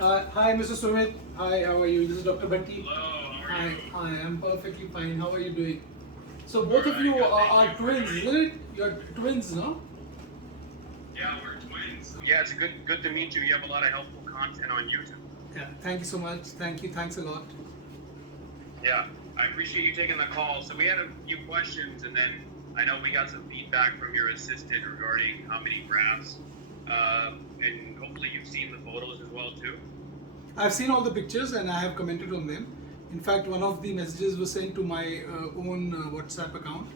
Hi, Mr. Sumit. Hi, how are you? This is Dr. Bhatti. Hello, how are Hi, you? I am perfectly fine. How are you doing? So All both of right, you good. Thank are you for twins, joining. isn't it? You're twins, no? Yeah, we're twins. Yeah, it's good to meet you. You have a lot of helpful content on YouTube. Yeah. Thank you so much. Thank you. Thanks a lot. Yeah, I appreciate you taking the call. So we had a few questions, and then I know we got some feedback from your assistant regarding how many grafts, and hopefully you've seen the photos as well too. I've seen all the pictures and I have commented on them. In fact, one of the messages was sent to my own WhatsApp account.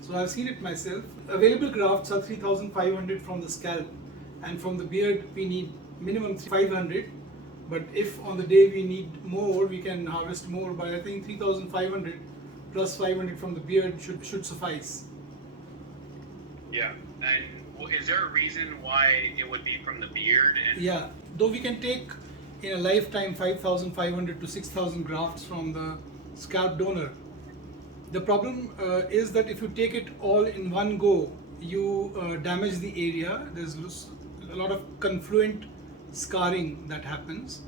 So I've seen it myself. Available grafts are 3,500 from the scalp, and from the beard we need minimum 500. But if on the day we need more, we can harvest more. But I think 3,500 plus 500 from the beard should suffice. Yeah, and is there a reason why it would be from the beard? And Yeah, though we can take in a lifetime 5,500 to 6,000 grafts from the scalp donor. The problem is that if you take it all in one go, you damage the area. There's a lot of confluent scarring that happens.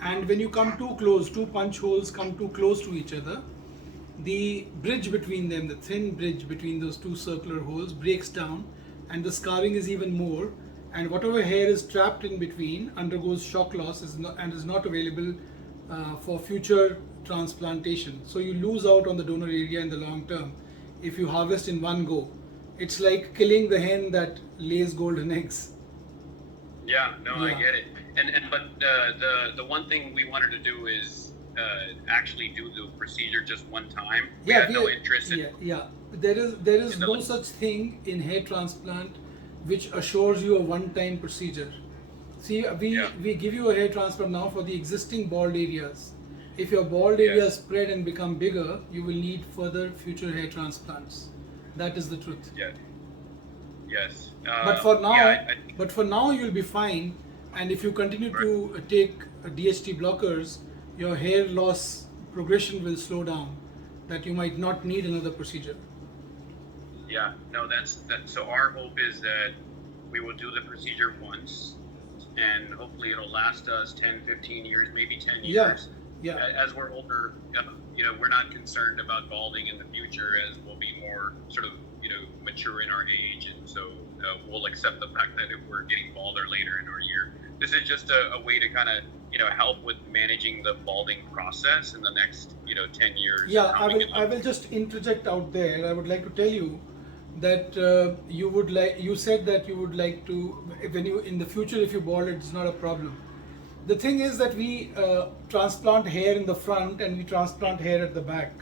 And when you come too close, two punch holes come too close to each other, the bridge between them, the thin bridge between those two circular holes, breaks down, and the scarring is even more. And whatever hair is trapped in between undergoes shock loss and is not available for future transplantation. So you lose out on the donor area in the long term if you harvest in one go. It's like killing the hen that lays golden eggs. yeah, no, I Yeah. get it. And but the one thing we wanted to do is actually do the procedure just one time. We Yeah, had no interest in. yeah. There is In the no such thing in hair transplant which assures you a one-time procedure. See, Yeah. we give you a hair transplant now for the existing bald areas. If your bald areas Yes. spread and become bigger, you will need further future hair transplants. That is the truth. Yeah. Yes. But for now, Yeah. you'll be fine. And if you continue Right. to take DHT blockers, your hair loss progression will slow down. That you might not need another procedure. Yeah. No, that's that. So our hope is that we will do the procedure once, and hopefully it'll last us 10, 15 years, maybe 10 Yeah, years. yeah. As we're older, we're not concerned about balding in the future, as we'll be more sort of, mature in our age, and so we'll accept the fact that if we're getting balder later in our year. This is just a way to kind of, help with managing the balding process in the next, 10 years. Yeah, coming in I will just interject out there. I would like to tell you that you said that you would like to, when you in the future, if you bald, it's not a problem. The thing is that we transplant hair in the front and we transplant hair at the back.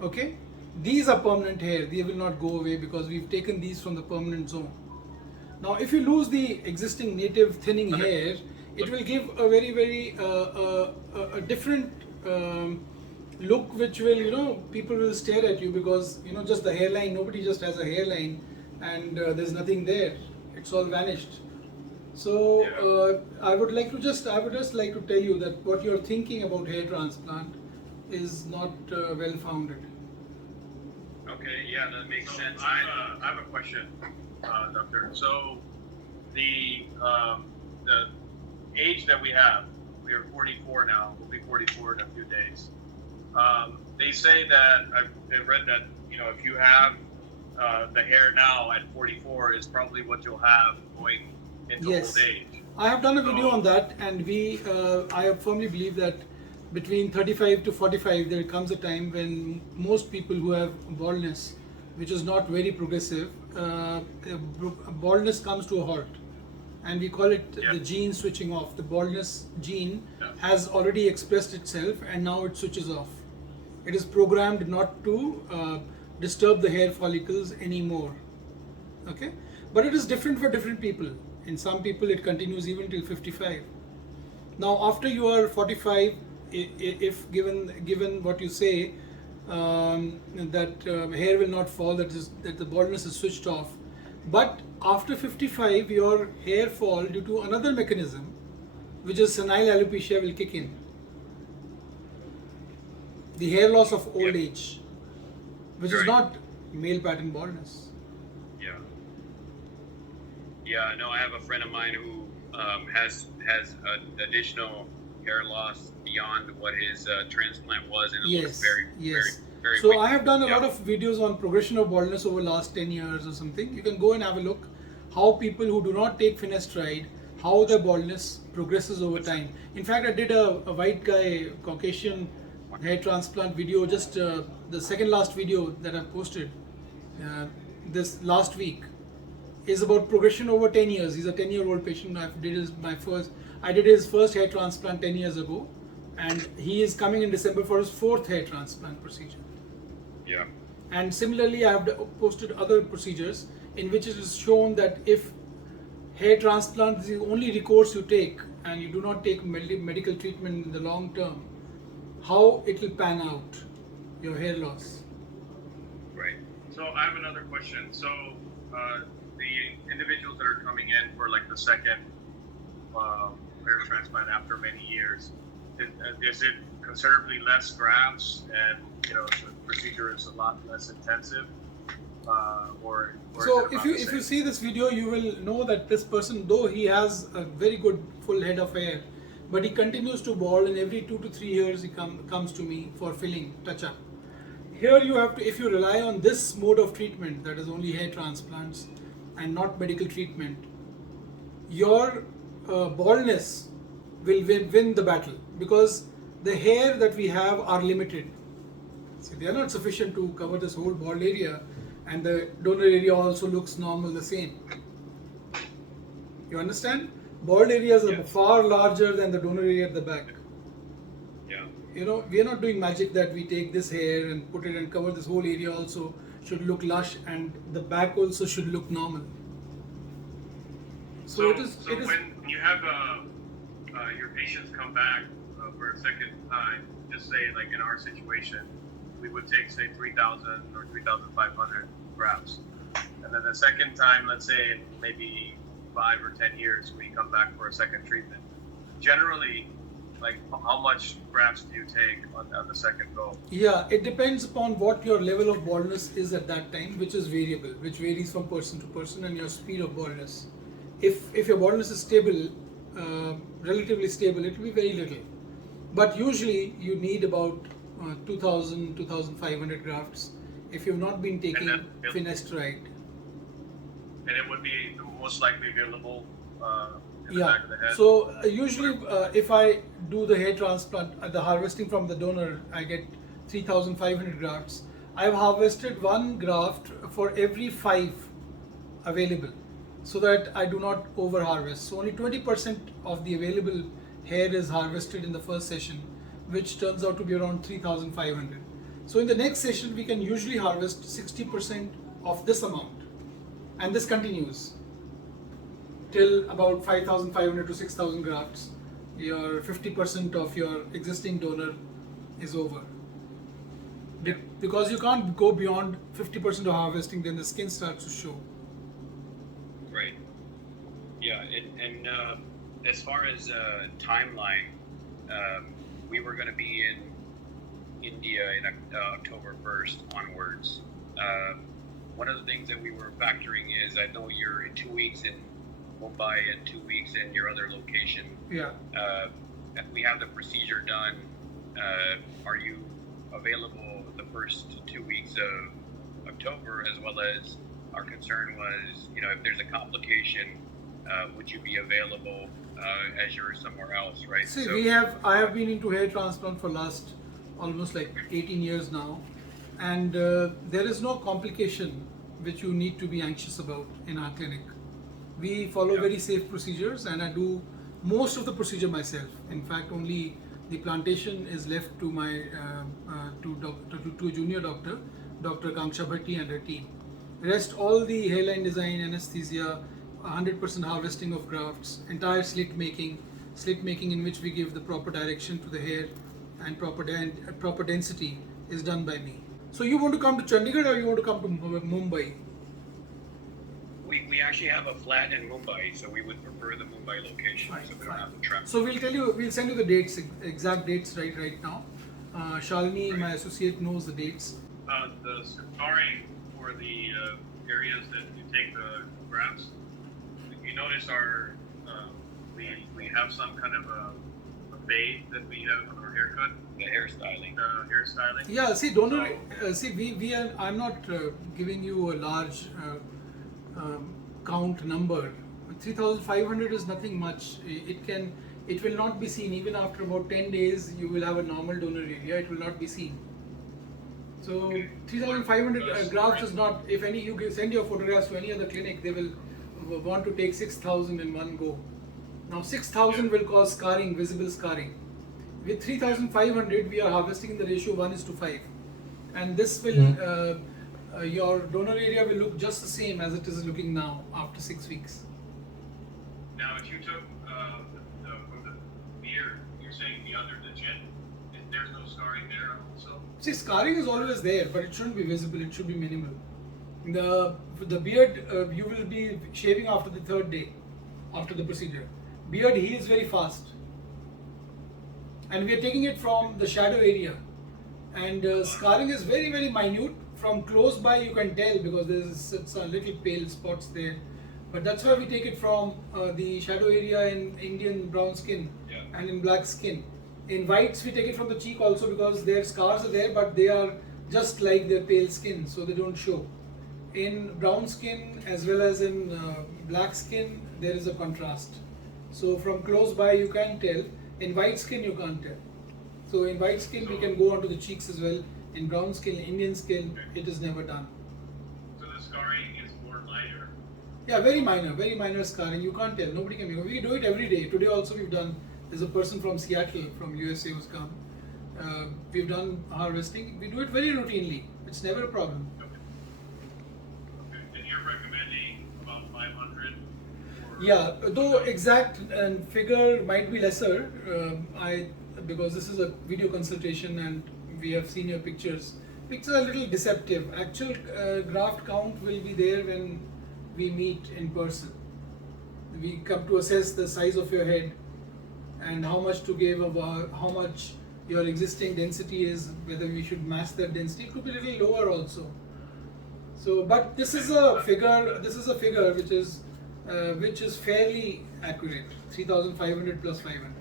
Okay, these are permanent hair. They will not go away because we've taken these from the permanent zone. Now, if you lose the existing native thinning hair, it will give a very, very a different look, which will, people will stare at you because, just the hairline, nobody just has a hairline and there's nothing there. It's all vanished. So I would just like to tell you that what you're thinking about hair transplant is not well founded. Okay, yeah, that makes sense. I have a question, Doctor. So the age that we have, we are 44 now. We'll be 44 in a few days. They say that I've read that if you have the hair now at 44 is probably what you'll have going into Yes. old age. I have done a video So- on that, and I firmly believe that between 35 to 45, there comes a time when most people who have baldness, which is not very progressive, baldness comes to a halt. And we call it Yeah. the gene switching off. The baldness gene Yeah. has already expressed itself, and now it switches off. It is programmed not to disturb the hair follicles anymore. Okay, but it is different for different people. In some people, it continues even till 55. Now, after you are 45, if given what you say, that hair will not fall, that the baldness is switched off. But after 55, your hair fall due to another mechanism, which is senile alopecia, will kick in. The hair loss of old Yeah. age, which is Right. not male pattern baldness. Yeah. Yeah, no, I have a friend of mine who has an additional hair loss beyond what his transplant was, and it looks Yes, very, yes. very So weak. I have done a lot Yeah. of videos on progression of baldness over last 10 years or something. You can go and have a look how people who do not take finasteride, how their baldness progresses over time. In fact, I did a white guy Caucasian hair transplant video, just the second last video that I posted uh, this last week is about progression over 10 years. He's a 10-year-old patient. I did his first hair transplant 10 years ago, and he is coming in December for his fourth hair transplant procedure. Yeah. And similarly, I have posted other procedures in which it is shown that if hair transplant is the only recourse you take and you do not take medical treatment in the long term, how it will pan out, your hair loss. Right. So I have another question. So the individuals that are coming in for like the second hair transplant after many years, is it considerably less grafts, and the procedure is a lot less intensive, or So is it if about you the if you same? see this video, you will know that this person, though he has a very good full head of hair, but he continues to bald, and every 2 to 3 years he comes to me for filling touch up. Here you have to, if you rely on this mode of treatment, that is only hair transplants and not medical treatment, your baldness will win the battle, because the hair that we have are limited. See, they are not sufficient to cover this whole bald area, and the donor area also looks normal the same. You understand? Bald areas are Yeah. far larger than the donor area at the back. Yeah. We are not doing magic that we take this hair and put it and cover this whole area also should look lush, and the back also should look normal. So it is. When you have your patients come back for a second time, just say like in our situation, we would take say 3,000 or 3,500 grafts, and then the second time, let's say in maybe 5 or 10 years, we come back for a second treatment. Generally, like how much grafts do you take on the second go? Yeah, it depends upon what your level of baldness is at that time, which is variable, which varies from person to person, and your speed of baldness. If your baldness is stable, relatively stable, it will be very little. But usually you need about 2,000, 2,500 grafts if you've not been taking finasteride. And it would be most likely available in the Yeah. back of the head. So usually, if I do the hair transplant, the harvesting from the donor, I get 3,500 grafts. I've harvested one graft for every 5 available, so that I do not over harvest. So only 20% of the available hair is harvested in the first session, which turns out to be around 3,500. So in the next session, we can usually harvest 60% of this amount, and this continues till about 5,500 to 6,000 grafts. Your 50% of your existing donor is over. Because you can't go beyond 50% of harvesting, then the skin starts to show. Right. Yeah, and as far as timeline, we were going to be in India in October 1st onwards. One of the things that we were factoring is, I know you're in 2 weeks in Mumbai and 2 weeks in your other location. Yeah. We have the procedure done. Are you available the first 2 weeks of October, as well as our concern was, if there's a complication, would you be available as you're somewhere else, right? See, So, I have been into hair transplant for last almost like 18 years now, and there is no complication which you need to be anxious about in our clinic. We follow very safe procedures, and I do most of the procedure myself. In fact, only the plantation is left to my to a junior doctor, Dr. Bhatti and her team. Rest all the hairline design, anesthesia, 100% harvesting of grafts, entire slit making in which we give the proper direction to the hair and proper density is done by me. So you want to come to Chandigarh or you want to come to Mumbai? we actually have a flat in Mumbai, so we would prefer the Mumbai location, so we don't have to travel. So we'll send you the dates, exact dates right now. Shalini, my associate, knows the dates. The scarring for the areas that you take the grafts, you notice are we have some kind of a fade that we have on our haircut, The hairstyling. hairstyling. Yeah, see, donor. See, we are. I'm not giving you a large count number. 3,500 is nothing much. It will not be seen even after about 10 days. You will have a normal donor area. It will not be seen. So 3,500 grafts is not. If any you send your photographs to any other clinic, they will want to take 6,000 in one go. Now 6,000 will cause scarring, visible scarring. With 3,500, we are harvesting in the ratio 1:5, and this will your donor area will look just the same as it is looking now after 6 weeks. Now, if you took from the beard, you're saying the under the chin, there's no scarring there also? See, scarring is always there, but it shouldn't be visible. It should be minimal. The beard you will be shaving after the 3rd day after the procedure. Beard heals very fast, and we are taking it from the shadow area, and scarring is very minute. From close by you can tell because it's a little pale spots there, but that's why we take it from the shadow area in Indian brown skin and in black skin. In whites we take it from the cheek also because their scars are there, but they are just like their pale skin, so they don't show. In brown skin as well as in black skin there is a contrast. So from close by you can tell. In white skin you can't tell. So in white skin we can go onto the cheeks as well. In brown skin, Indian skin, it is never done. So the scarring is more minor. Yeah, very minor scarring. You can't tell. Nobody can. We do it every day. Today also we've done. There's a person from Seattle, from USA, who's come. We've done harvesting. We do it very routinely. It's never a problem. Okay. And you're recommending about 500? Yeah, though exact figure might be lesser. Because this is a video consultation and we have seen your pictures. Pictures are a little deceptive. Actual graft count will be there when we meet in person. We come to assess the size of your head and how much to give, about how much your existing density is, whether we should match that density. It could be a little lower also. So, but this is a figure. This is a figure which is fairly accurate. 3,500 plus 500.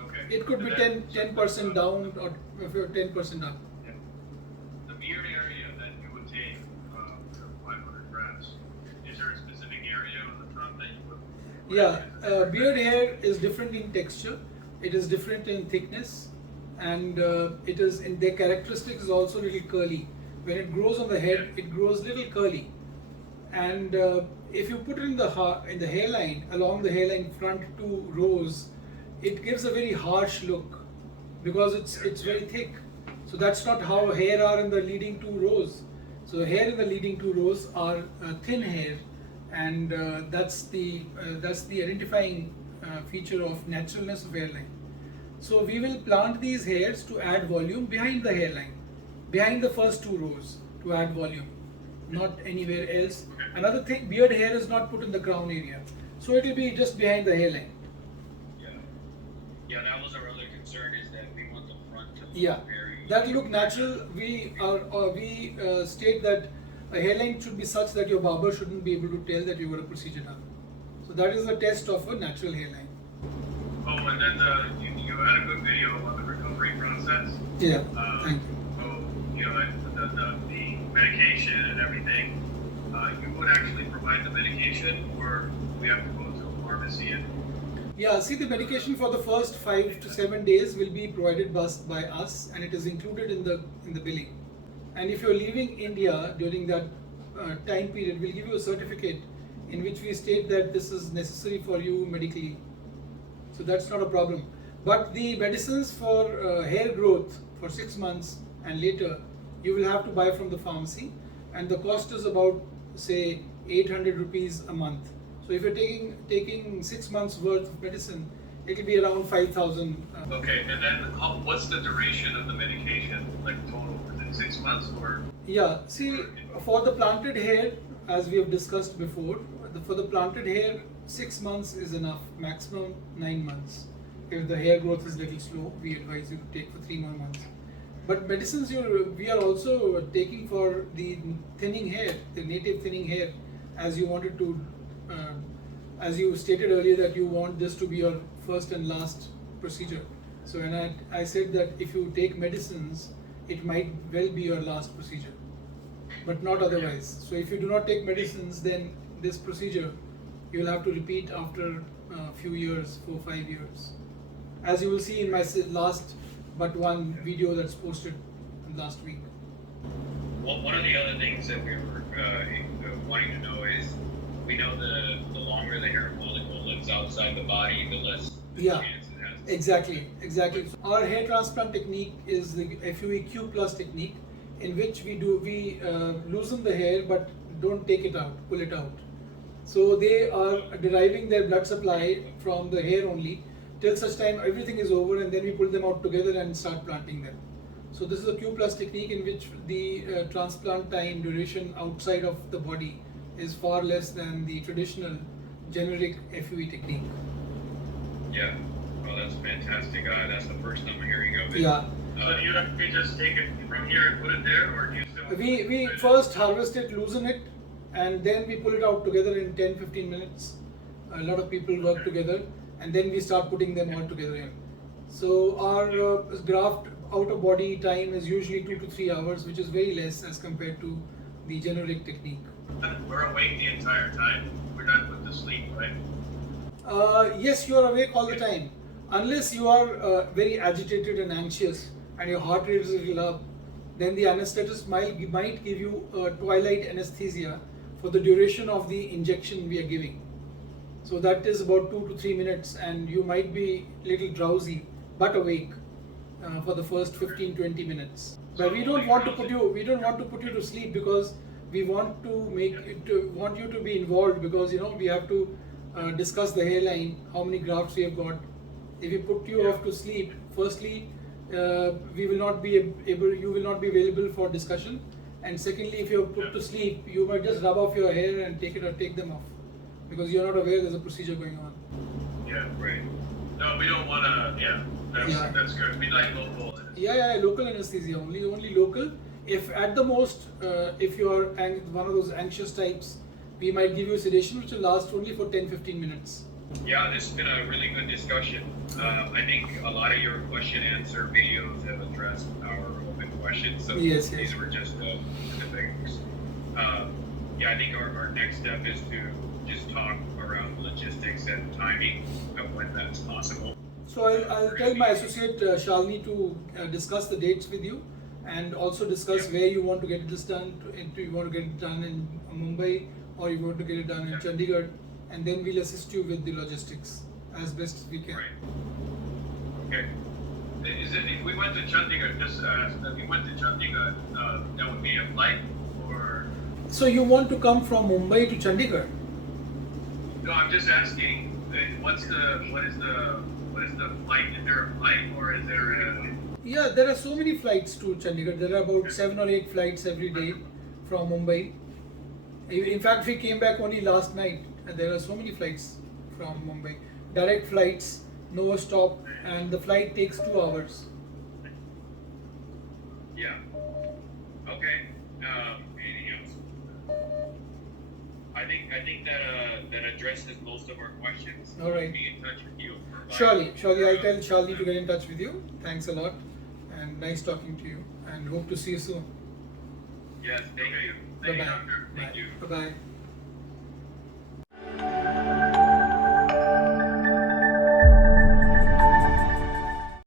Okay. It could be 10% down or 10% up. Yeah. The beard area that you would take 500 grafts, is there a specific area on the front that you would? Yeah, beard hair is different in texture. It is different in thickness, and it is in their characteristics is also a little curly. When it grows on the head, it grows little curly, and if you put it in the hairline, along the hairline front 2 rows, it gives a very harsh look because it's very thick. So that's not how hair are in the leading 2 rows. So hair in the leading 2 rows are thin hair, and that's the identifying feature of naturalness of hairline. So we will plant these hairs to add volume behind the hairline, behind the first 2 rows to add volume, not anywhere else. Another thing, beard hair is not put in the crown area, so it will be just behind the hairline. Yeah, that was our other concern, is that we want the front to look very... that look natural. We state that a hairline should be such that your barber shouldn't be able to tell that you got a procedure done. So that is the test of a natural hairline. Oh, and then you had a good video on the recovery process. Yeah, thank you. So, you know, the medication and everything, you would actually provide the medication, or we have to go to a pharmacy and... Yeah, see, the medication for the first 5 to 7 days will be provided by us, and it is included in the billing. And if you're leaving India during that time period, we'll give you a certificate in which we state that this is necessary for you medically. So that's not a problem. But the medicines for hair growth for 6 months and later, you will have to buy from the pharmacy, and the cost is about, say, 800 rupees a month. So if you're taking 6 months worth of medicine, it will be around 5,000. Okay, and then what's the duration of the medication, like total? Is it 6 months or? Yeah, see, for the planted hair, as we have discussed before, for the planted hair, 6 months is enough, maximum 9 months. If the hair growth is little slow, we advise you to take for 3 more months. But medicines we are also taking for the thinning hair, the native thinning hair, as you wanted to as you stated earlier that you want this to be your first and last procedure. So when I said that if you take medicines, it might well be your last procedure, but not otherwise. So if you do not take medicines, then this procedure you will have to repeat after a few years, 4-5 years. As you will see in my last but one video that's posted last week. Well, one of the other things that we were wanting to know is, we know the longer the hair follicle lives outside the body, the less chance it has. Exactly. Our hair transplant technique is the FAQ plus technique, in which we loosen the hair but don't take it out, pull it out. So they are deriving their blood supply from the hair only till such time everything is over, and then we pull them out together and start planting them. So this is a Q plus technique in which the transplant time duration outside of the body is far less than the traditional generic FUE technique. Yeah, well, that's fantastic. That's the first time I'm hearing of it. Yeah. So do you have to just take it from here and put it there, or do you still? We first harvest it, loosen it, and then we pull it out together in 10-15 minutes. A lot of people work together, and then we start putting them all together in. So our graft out of body time is usually 2 to 3 hours, which is very less as compared to the generic technique. We're awake the entire time. We're not put to sleep, right? Yes, you are awake all the time, unless you are very agitated and anxious and your heart rate is a little up. Then the anesthetist might give you twilight anesthesia for the duration of the injection we are giving. So that is about 2 to 3 minutes, and you might be a little drowsy but awake for the first 15-20 minutes. But we don't want to put you to sleep, because we want you to be involved, because we have to discuss the hairline, how many grafts we have got. If we put you off to sleep, firstly, you will not be available for discussion, and secondly, if you are put to sleep, you might just rub off your hair and take them off, because you are not aware there's a procedure going on. Yeah, right. No, we don't want to. Yeah, that's good. We like local. Yeah, local anesthesia only local. If at the most, if you are one of those anxious types, we might give you sedation, which will last only for 10-15 minutes. Yeah, this has been a really good discussion. I think a lot of your question answer videos have addressed our open questions. So yes. These were just the things. I think our next step is to just talk around logistics and timing of when that's possible. So I'll tell my associate Shalini to discuss the dates with you, and also discuss where you want to get this done. You want to get it done in Mumbai, or you want to get it done in Chandigarh, and then we'll assist you with the logistics as best as we can. Right. Okay. Is it, if we went to Chandigarh, if we went to Chandigarh, that would be a flight, or? So you want to come from Mumbai to Chandigarh? No, I'm just asking. What is the flight? Is there a flight, or is there a? Yeah, there are so many flights to Chandigarh. There are about 7 or 8 flights every day from Mumbai. In fact, we came back only last night, and there are so many flights from Mumbai. Direct flights, no stop, and the flight takes 2 hours. Yeah. Okay. Anything else? I think that addresses most of our questions. All right. We'll be in touch with you. Surely, I'll tell Shalini to get in touch with you. Thanks a lot, and nice talking to you, and hope to see you soon. Yes, thank you. Thank you, Bye-bye. doctor. Thank you. Bye-bye.